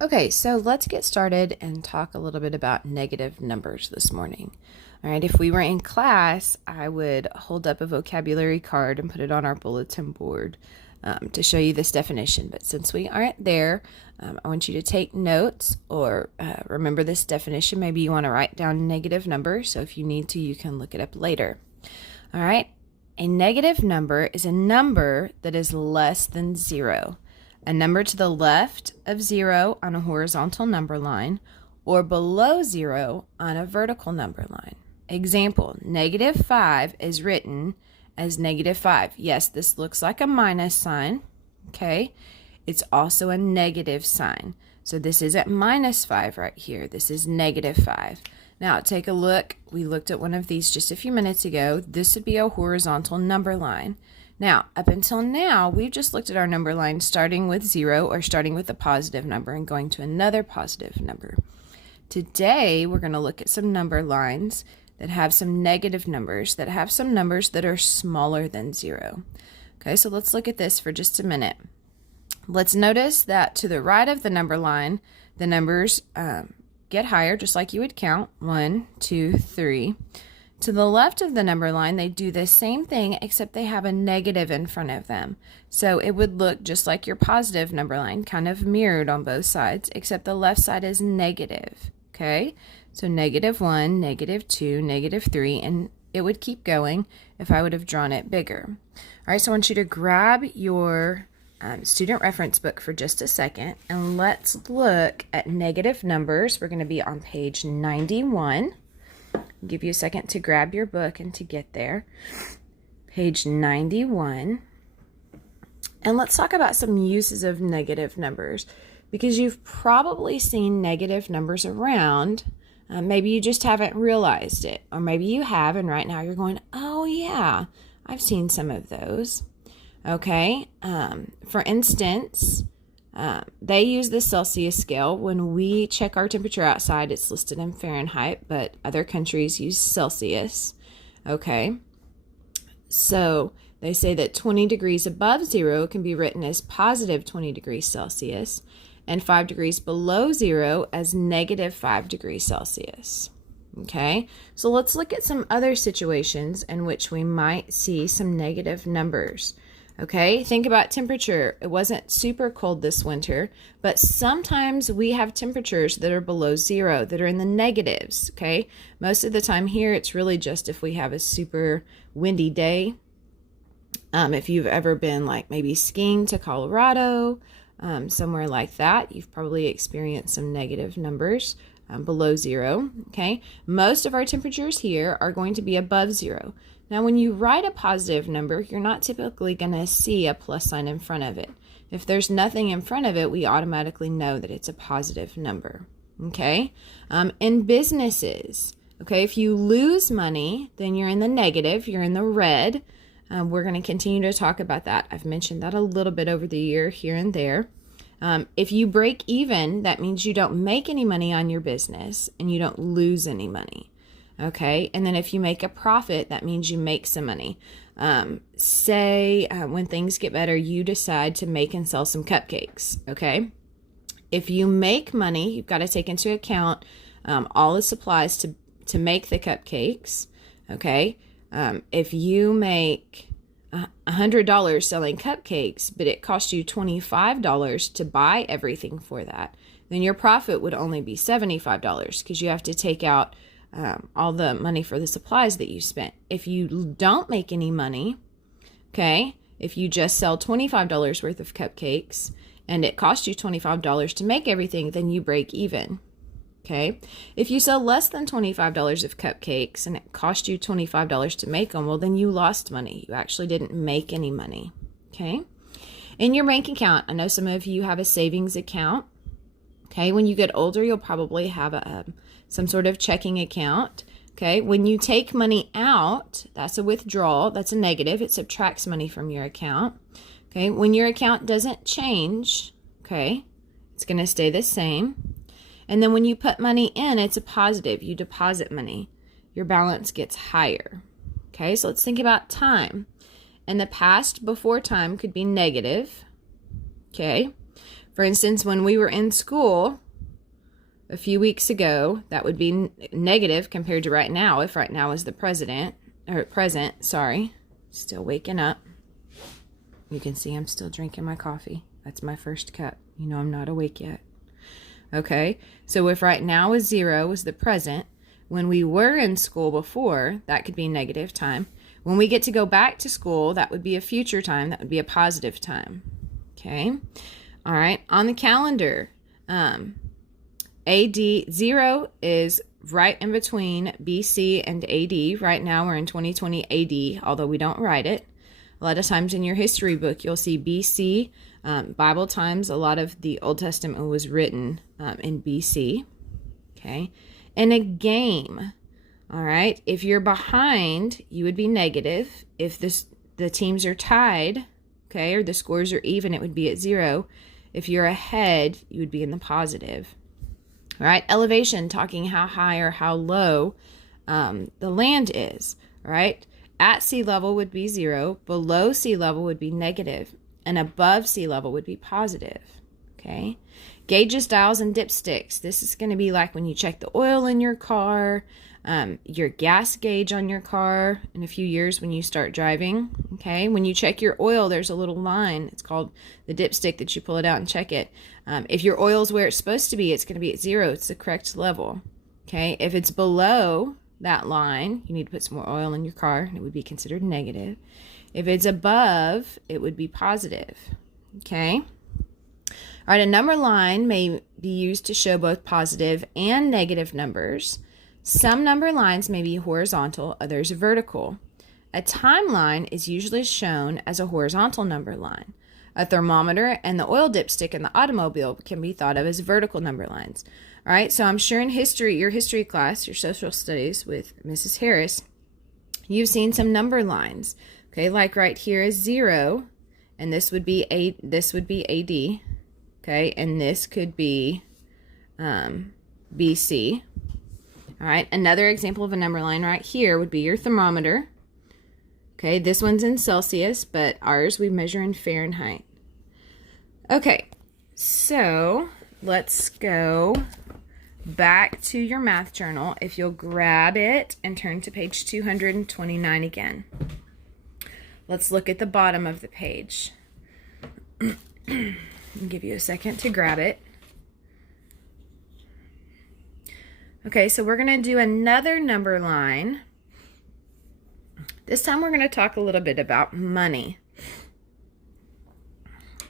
Okay, so let's get started and talk a little bit about negative numbers this morning. All right, if we were in class, I would hold up a vocabulary card and put it on our bulletin board to show you this definition. But since we aren't there, I want you to take notes or remember this definition. Maybe you want to write down negative numbers. So if you need to, you can look it up later. All right, a negative number is a number that is less than 0. A number to the left of 0 on a horizontal number line or below 0 on a vertical number line. Example, -5 is written as -5. Yes, this looks like a minus sign, okay? It's also a negative sign. So this isn't -5 right here. This is -5. Now take a look. We looked at one of these just a few minutes ago. This would be a horizontal number line. Now, up until now, we've just looked at our number line starting with 0 or starting with a positive number and going to another positive number. Today, we're going to look at some number lines that have some negative numbers, that have some numbers that are smaller than 0. Okay, so let's look at this for just a minute. Let's notice that to the right of the number line, the numbers get higher, just like you would count. 1, 2, 3. To the left of the number line, they do the same thing, except they have a negative in front of them. So it would look just like your positive number line, kind of mirrored on both sides, except the left side is negative, okay? So -1, -2, -3, and it would keep going if I would have drawn it bigger. All right, so I want you to grab your student reference book for just a second, and let's look at negative numbers. We're going to be on page 91. I'll give you a second to grab your book and to get there. Page 91. And let's talk about some uses of negative numbers, because you've probably seen negative numbers around. Maybe you just haven't realized it, or maybe you have, and right now you're going, oh yeah, I've seen some of those. Okay, for instance, they use the Celsius scale. When we check our temperature outside, it's listed in Fahrenheit, but other countries use Celsius. Okay, so they say that 20 degrees above 0 can be written as positive 20 degrees Celsius, and 5 degrees below 0 as -5 degrees Celsius. Okay, so let's look at some other situations in which we might see some negative numbers. Okay, think about temperature. It wasn't super cold this winter, but sometimes we have temperatures that are below 0, that are in the negatives, okay? Most of the time here, it's really just if we have a super windy day. If you've ever been like maybe skiing to Colorado, somewhere like that, you've probably experienced some negative numbers below 0, okay? Most of our temperatures here are going to be above 0. Now, when you write a positive number, you're not typically going to see a plus sign in front of it. If there's nothing in front of it, we automatically know that it's a positive number, okay? In businesses, okay, if you lose money, then you're in the negative, you're in the red. We're going to continue to talk about that. I've mentioned that a little bit over the year, here and there. If you break even, that means you don't make any money on your business and you don't lose any money. Okay, and then if you make a profit, that means you make some money. Say when things get better, you decide to make and sell some cupcakes. Okay, if you make money, you've got to take into account all the supplies to make the cupcakes. Okay, if you make $100 selling cupcakes, but it cost you $25 to buy everything for that, then your profit would only be $75 because you have to take out all the money for the supplies that you spent. If you don't make any money, okay, if you just sell $25 worth of cupcakes and it costs you $25 to make everything, then you break even. Okay, if you sell less than $25 of cupcakes and it cost you $25 to make them, well, then you lost money. You actually didn't make any money. Okay, in your bank account, I know some of you have a savings account. Okay, when you get older, you'll probably have some sort of checking account. Okay, when you take money out, that's a withdrawal. That's a negative. It subtracts money from your account. Okay, when your account doesn't change, okay, it's going to stay the same. And then when you put money in, it's a positive. You deposit money. Your balance gets higher. Okay, so let's think about time. In the past, before time could be negative. Okay, For instance, when we were in school a few weeks ago, that would be negative compared to right now, if right now is the present, sorry. Still waking up. You can see I'm still drinking my coffee. That's my first cup. You know I'm not awake yet. Okay, so if right now is 0 is the present, when we were in school before, that could be negative time. When we get to go back to school, that would be a future time. That would be a positive time. Okay, all right, on the calendar, AD 0 is right in between BC and AD. Right now we're in 2020 AD, although we don't write it. A lot of times in your history book, you'll see BC. Bible times, a lot of the Old Testament was written in BC. Okay. In a game, all right, if you're behind, you would be negative. If the teams are tied, okay, or the scores are even, it would be at 0. If you're ahead, you would be in the positive. All right, elevation, talking how high or how low the land is. All right, at sea level would be 0, below sea level would be negative, and above sea level would be positive. Okay, gauges, dials, and dipsticks. This is going to be like when you check the oil in your car, your gas gauge on your car in a few years when you start driving. Okay, when you check your oil, there's a little line. It's called the dipstick that you pull it out and check it. If your oil's where it's supposed to be, it's going to be at 0. It's the correct level. Okay, if it's below that line, you need to put some more oil in your car, and it would be considered negative. If it's above, it would be positive. Okay. All right, a number line may be used to show both positive and negative numbers. Some number lines may be horizontal, others vertical. A timeline is usually shown as a horizontal number line. A thermometer and the oil dipstick in the automobile can be thought of as vertical number lines. All right, so I'm sure in history, your history class, your social studies with Mrs. Harris, you've seen some number lines. Okay, like right here is 0, and this would be AD. Okay, and this could be BC. All right, another example of a number line right here would be your thermometer. Okay, this one's in Celsius, but ours we measure in Fahrenheit. Okay, so let's go back to your math journal. If you'll grab it and turn to page 229 again. Let's look at the bottom of the page. I'll give you a second to grab it. Okay, so we're going to do another number line. This time we're going to talk a little bit about money.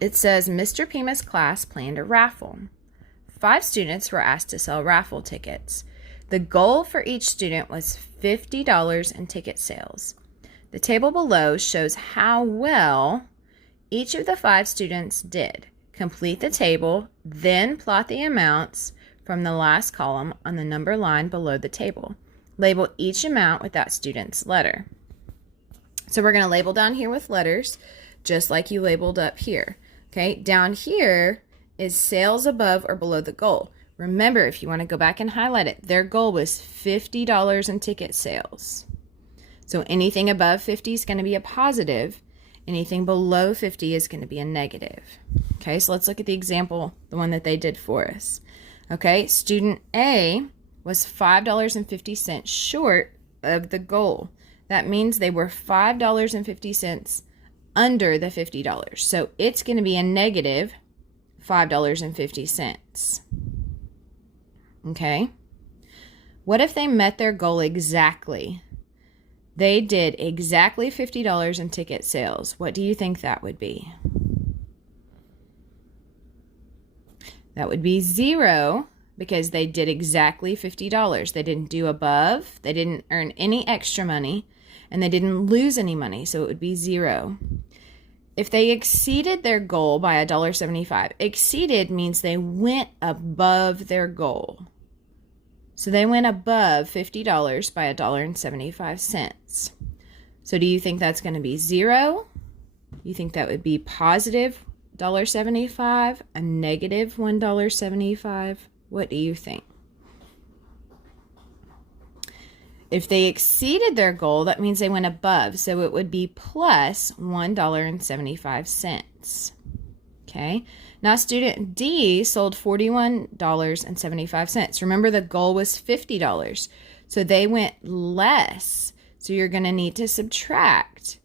It says, Mr. Pima's class planned a raffle. 5 students were asked to sell raffle tickets. The goal for each student was $50 in ticket sales. The table below shows how well each of the 5 students did. Complete the table, then plot the amounts from the last column on the number line below the table. Label each amount with that student's letter. So we're going to label down here with letters, just like you labeled up here. Okay, down here is sales above or below the goal. Remember, if you want to go back and highlight it, their goal was $50 in ticket sales. So anything above 50 is going to be a positive. Anything below 50 is going to be a negative. Okay, so let's look at the example, the one that they did for us. Okay, student A was $5.50 short of the goal. That means they were $5.50 under the $50. So it's going to be a negative $5.50. Okay, what if they met their goal exactly? They did exactly $50 in ticket sales. What do you think that would be? That would be 0 because they did exactly $50. They didn't do above, they didn't earn any extra money, and they didn't lose any money, so it would be 0. If they exceeded their goal by $1.75, exceeded means they went above their goal. So they went above $50 by $1.75. So do you think that's going to be 0? You think that would be positive $1.75, a negative $1.75? What do you think? If they exceeded their goal, that means they went above. So it would be plus $1.75. Okay, now student D sold $41.75. Remember, the goal was $50, so they went less. So you're going to need to subtract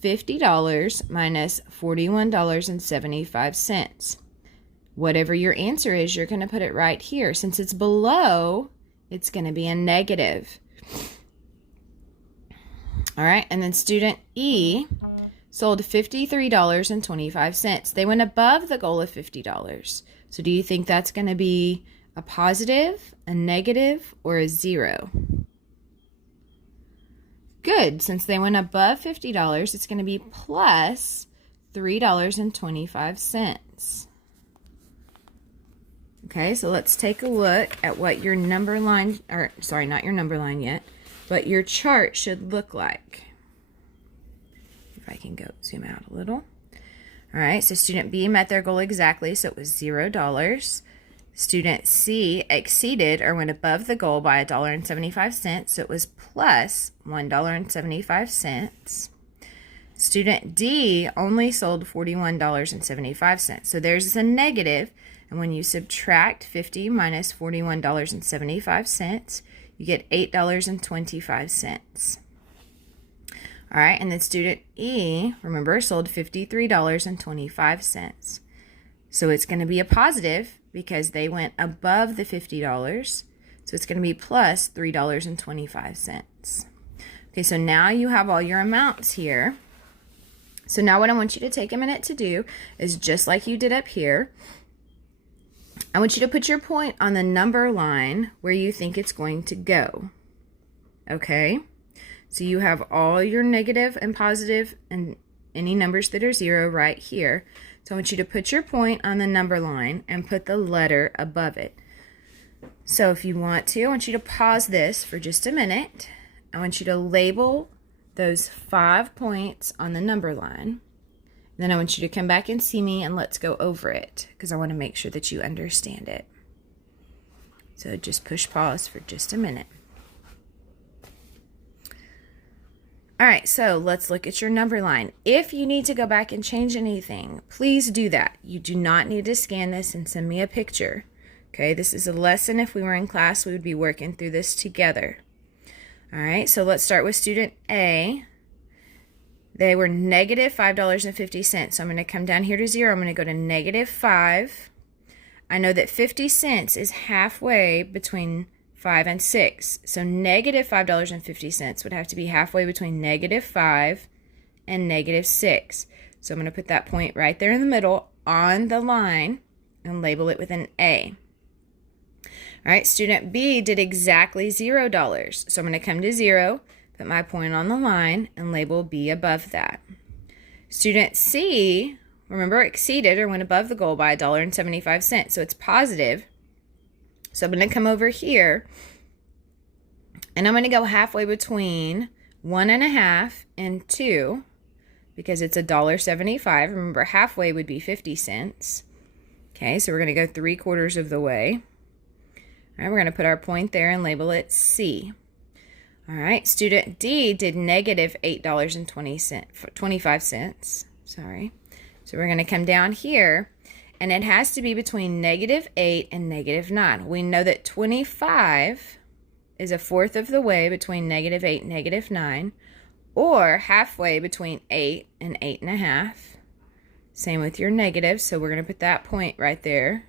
$50 minus $41.75. Whatever your answer is, you're going to put it right here. Since it's below, it's going to be a negative. All right, and then student E sold $53.25. They went above the goal of $50. So do you think that's going to be a positive, a negative, or a zero? Good. Since they went above $50, it's going to be plus $3.25. Okay, so let's take a look at what your number line, or sorry, not your number line yet, but your chart should look like. If I can go zoom out a little. All right, so student B met their goal exactly, so it was $0. Student C exceeded or went above the goal by $1.75, so it was plus $1.75. Student D only sold $41.75, so theirs a negative, and when you subtract 50 minus $41.75, you get $8.25. All right, and then student E, remember, sold $53.25. So it's going to be a positive because they went above the $50. So it's going to be plus $3.25. Okay, so now you have all your amounts here. So now what I want you to take a minute to do is just like you did up here. I want you to put your point on the number line where you think it's going to go. Okay? So you have all your negative and positive and any numbers that are zero right here. So I want you to put your point on the number line and put the letter above it. So if you want to, I want you to pause this for just a minute. I want you to label those 5 points on the number line. Then I want you to come back and see me and let's go over it because I want to make sure that you understand it. So just push pause for just a minute. All right, so let's look at your number line. If you need to go back and change anything, please do that. You do not need to scan this and send me a picture. Okay, this is a lesson. If we were in class, we would be working through this together. All right, so let's start with student A. They were negative $5.50. So I'm going to come down here to 0. I'm going to go to negative 5. I know that 50 cents is halfway between 5 and 6. So negative $5.50 would have to be halfway between negative 5 and negative 6. So I'm going to put that point right there in the middle on the line and label it with an A. All right, student B did exactly $0. So I'm going to come to 0, put my point on the line, and label B above that. Student C, remember, exceeded or went above the goal by $1.75. So it's positive. So I'm going to come over here, and I'm going to go halfway between 1.5 and 2, because it's $1.75. Remember, halfway would be 50 cents. Okay, so we're going to go 3/4 of the way. All right, we're going to put our point there and label it C. All right, student D did negative $8.25. Sorry. So we're going to come down here, and it has to be between negative 8 and negative 9. We know that 25 is 1/4 of the way between negative 8 and negative 9, or halfway between 8 and 8.5. Same with your negative, so we're going to put that point right there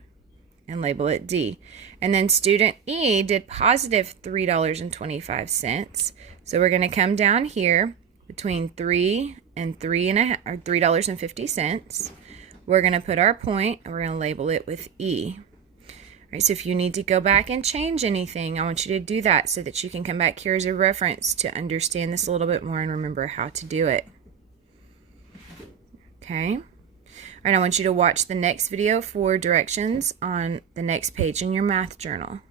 and label it D. And then student E did positive $3.25. So we're going to come down here between 3 and 3.5, or $3.50. We're going to put our point, and we're going to label it with E. All right, so if you need to go back and change anything, I want you to do that so that you can come back here as a reference to understand this a little bit more and remember how to do it. Okay? All right, I want you to watch the next video for directions on the next page in your math journal.